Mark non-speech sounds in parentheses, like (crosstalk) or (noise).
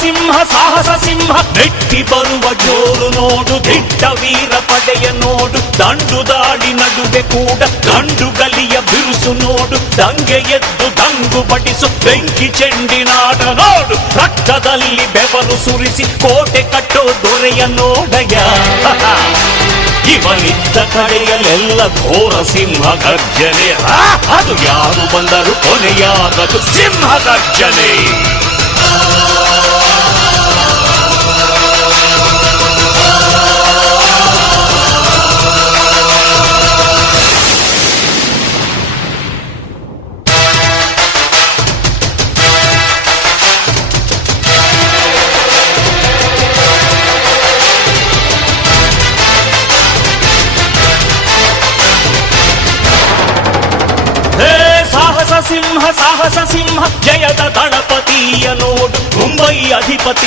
సింహ సాహస సింహ వెట్టి బರುವ జోరు నోడు ದಿಟ್ಟ ವೀರ ಪಡೆಯ ನೋಡು ದಂಡು ದಾಡಿ ನಡುವೆ ಕೂಡ ಗಂಡು ಗಲಿಯ ನೋಡು, ದಂಗೆ ಎದ್ದು ದಂಗು ಬಡಿಸು, ಬೆಂಕಿ ಚೆಂಡಿನಾಟ ನೋಡು ರಕ್ತದಲ್ಲಿ ಬೆವರು ಸುರಿಸಿ, ಕೋಟೆ ಕಟ್ಟೋ ದೊರೆಯ ನೋಡಯ (laughs) ಇವನಿದ್ದ ಕಡೆಯಲ್ಲೆಲ್ಲ ಘೋರ ಸಿಂಹ ಗರ್ಜನೆ. ಅದು ಯಾರು ಬಂದರು ಕೊನೆಯಾಗದು ಸಿಂಹ ಗರ್ಜನೆ. సింహ సాహస సింహ జయత గణపతి అనోడు ముంబై అధిపతి.